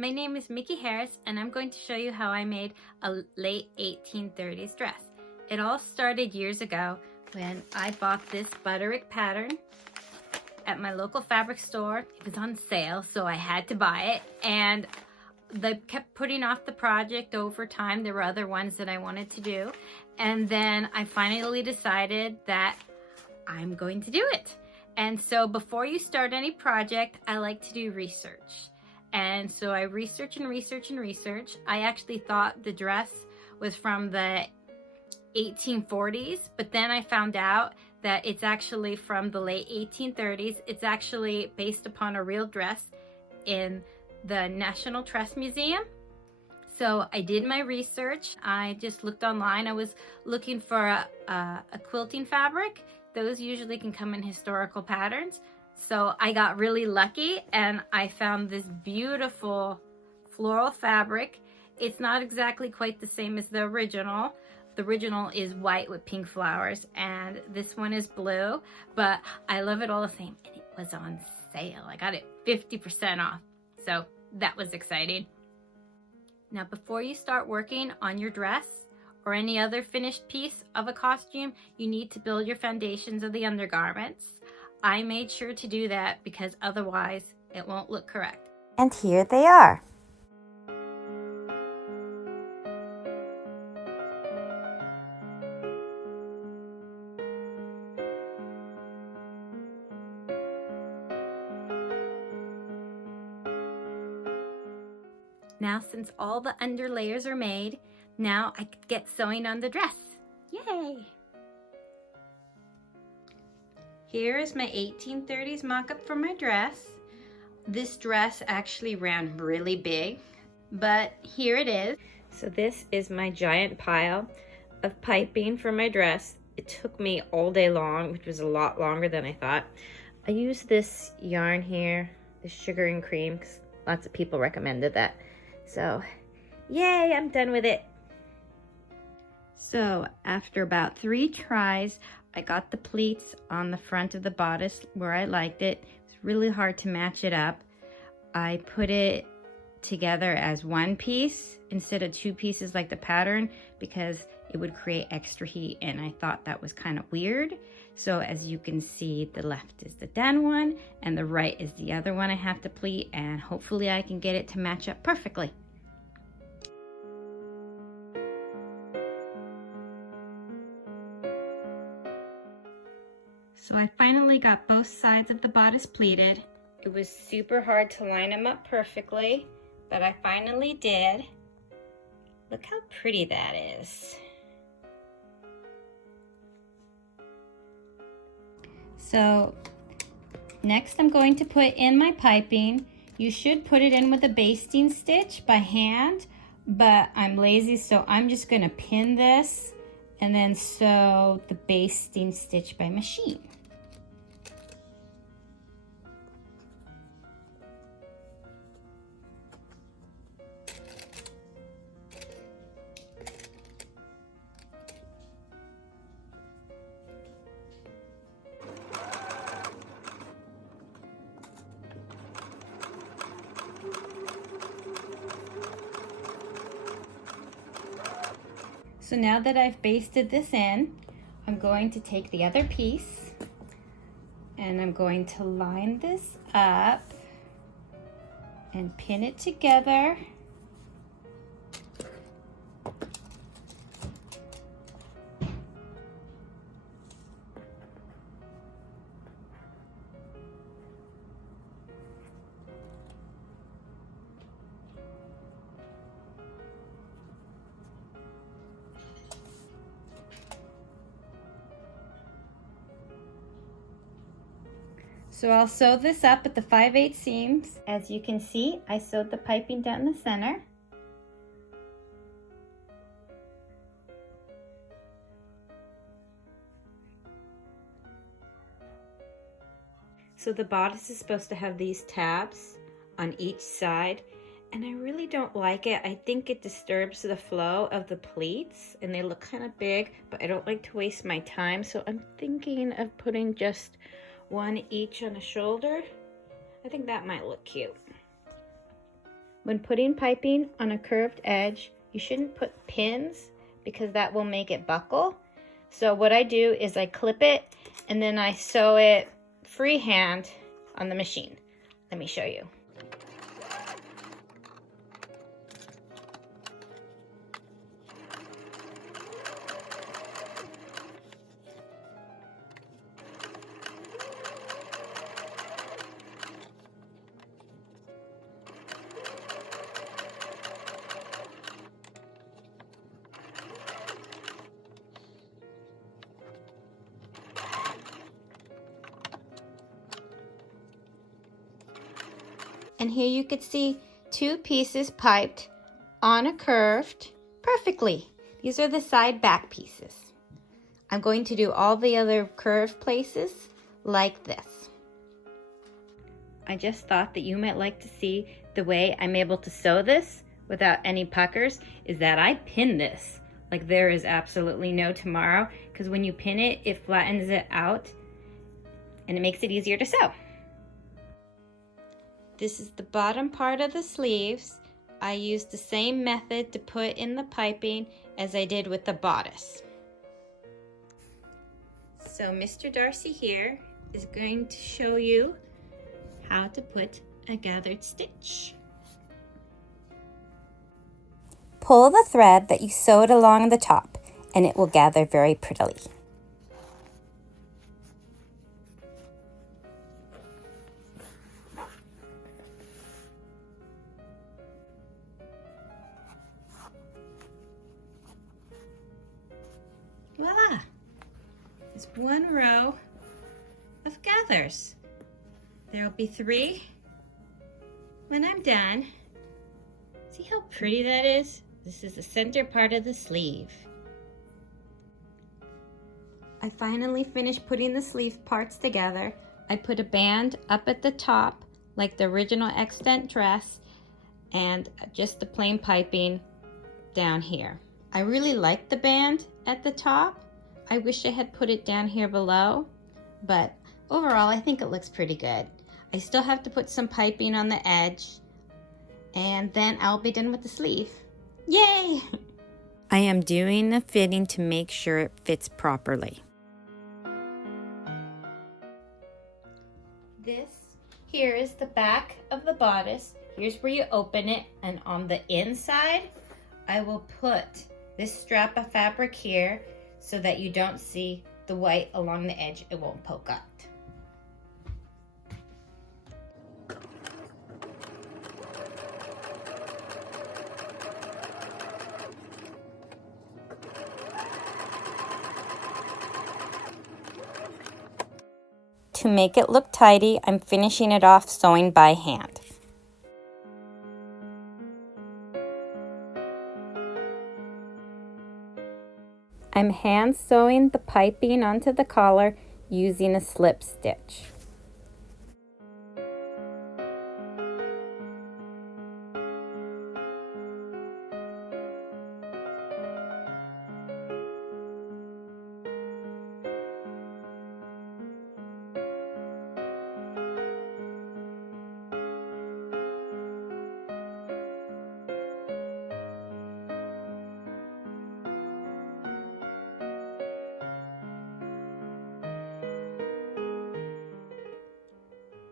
My name is Miki Harris, and I'm going to show you how I made a late 1830s dress. It all started years ago when I bought this Bodice pattern at my local fabric store. It was on sale, so I had to buy it, and they kept putting off the project over time. There were other ones that I wanted to do, and then I finally decided that I'm going to do it. And so before you start any project, I like to do research. And so I research. I actually thought the dress was from the 1840s, but then I found out that it's actually from the late 1830s. It's actually based upon a real dress in the National Dress Museum. So I did my research. I just looked online. I was looking for a quilting fabric. Those usually can come in historical patterns. So I got really lucky and I found this beautiful floral fabric. It's not exactly quite the same as the original. The original is white with pink flowers and this one is blue, but I love it all the same. And it was on sale. I got it 50% off. So that was exciting. Now, before you start working on your dress or any other finished piece of a costume, you need to build your foundations of the undergarments. I made sure to do that because otherwise it won't look correct. And here they are. Now, since all the under layers are made, now I could get sewing on the dress. Yay! Here is my 1830s mock-up for my dress. This dress actually ran really big, but here it is. So this is my giant pile of piping for my dress. It took me all day long, which was a lot longer than I thought. I used this yarn here, this sugar and cream, because lots of people recommended that. So, yay, I'm done with it. So after about 3 tries, I got the pleats on the front of the bodice where I liked it. It's really hard to match it up. I put it together as one piece instead of 2 pieces like the pattern because it would create extra heat and I thought that was kind of weird. So as you can see, the left is the done one and the right is the other one I have to pleat, and hopefully I can get it to match up perfectly. So I finally got both sides of the bodice pleated. It was super hard to line them up perfectly, but I finally did. Look how pretty that is. So next I'm going to put in my piping. You should put it in with a basting stitch by hand, but I'm lazy, so I'm just going to pin this and then sew the basting stitch by machine. So now that I've basted this in, I'm going to take the other piece and I'm going to line this up and pin it together. So I'll sew this up at the 5/8 seams. As you can see, I sewed the piping down the center. So the bodice is supposed to have these tabs on each side, and I really don't like it. I think it disturbs the flow of the pleats and they look kind of big, but I don't like to waste my time, so I'm thinking of putting just one each on the shoulder. I think that might look cute. When putting piping on a curved edge, you shouldn't put pins because that will make it buckle. So what I do is I clip it and then I sew it freehand on the machine. Let me show you. And here you could see 2 pieces piped on a curved perfectly. These are the side back pieces. I'm going to do all the other curved places like this. I just thought that you might like to see the way I'm able to sew this without any puckers is that I pin this. Like there is absolutely no tomorrow, because when you pin it, it flattens it out and it makes it easier to sew. This is the bottom part of the sleeves. I used the same method to put in the piping as I did with the bodice. So Mr. Darcy here is going to show you how to put a gathered stitch. Pull the thread that you sewed along the top and it will gather very prettily. Voila! There's 1 row of gathers. There'll be 3 when I'm done. See how pretty that is? This is the center part of the sleeve. I finally finished putting the sleeve parts together. I put a band up at the top like the original extant dress and just the plain piping down here. I really like the band at the top. I wish I had put it down here below, but overall I think it looks pretty good. I still have to put some piping on the edge and then I'll be done with the sleeve. Yay! I am doing the fitting to make sure it fits properly. This here is the back of the bodice. Here's where you open it, and on the inside I will put this strap of fabric here so that you don't see the white along the edge. It won't poke out. To make it look tidy, I'm finishing it off sewing by hand. I'm hand sewing the piping onto the collar using a slip stitch.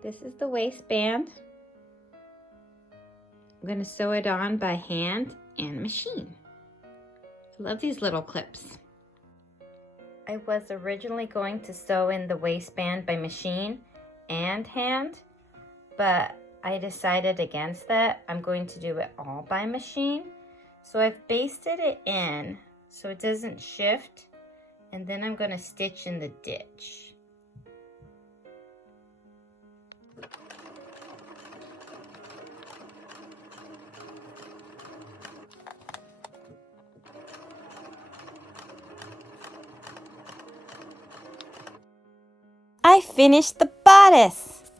This is the waistband. I'm going to sew it on by hand and machine. I love these little clips. I was originally going to sew in the waistband by machine and hand, but I decided against that. I'm going to do it all by machine. So I've basted it in so it doesn't shift, and then I'm going to stitch in the ditch. I finished the bodice!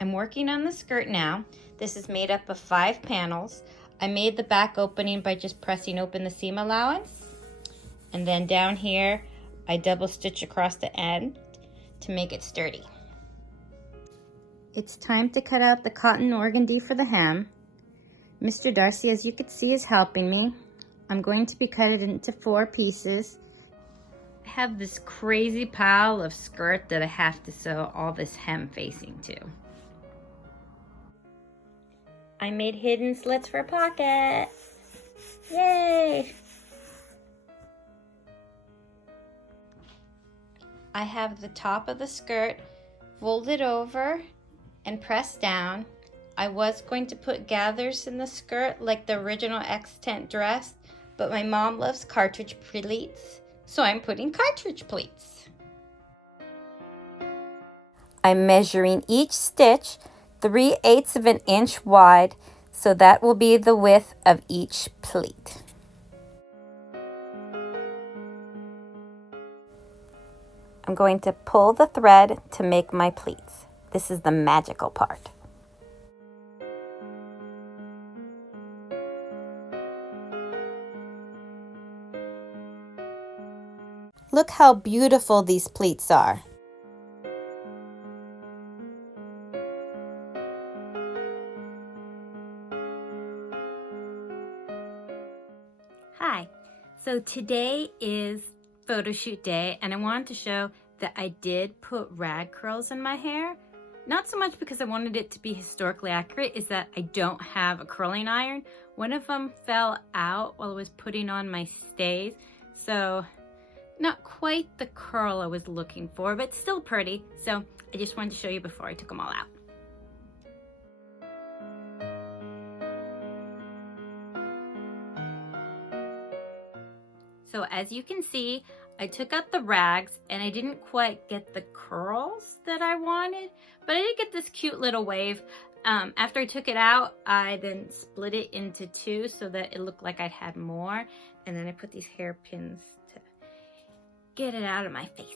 I'm working on the skirt now. This is made up of 5 panels. I made the back opening by just pressing open the seam allowance. And then down here, I double stitch across the end to make it sturdy. It's time to cut out the cotton organdy for the hem. Mr. Darcy, as you can see, is helping me. I'm going to be cut it into 4 pieces. I have this crazy pile of skirt that I have to sew all this hem facing to. I made hidden slits for pockets. Yay! I have the top of the skirt folded over and pressed down. I was going to put gathers in the skirt like the original extant dress, but my mom loves cartridge pleats, so I'm putting cartridge pleats. I'm measuring each stitch 3/8 of an inch wide, so that will be the width of each pleat. I'm going to pull the thread to make my pleats. This is the magical part. Look how beautiful these pleats are. Hi, so today is photo shoot day and I wanted to show that I did put rag curls in my hair. Not so much because I wanted it to be historically accurate, is that I don't have a curling iron. One of them fell out while I was putting on my stays, so not quite the curl I was looking for, but still pretty. So I just wanted to show you before I took them all out. So as you can see, I took out the rags and I didn't quite get the curls that I wanted, but I did get this cute little wave. After I took it out, I then split it into 2 so that it looked like I had more. And then I put these hairpins to get it out of my face.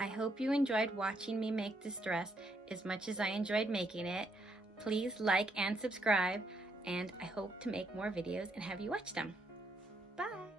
I hope you enjoyed watching me make this dress as much as I enjoyed making it. Please like and subscribe, and I hope to make more videos and have you watch them. Bye!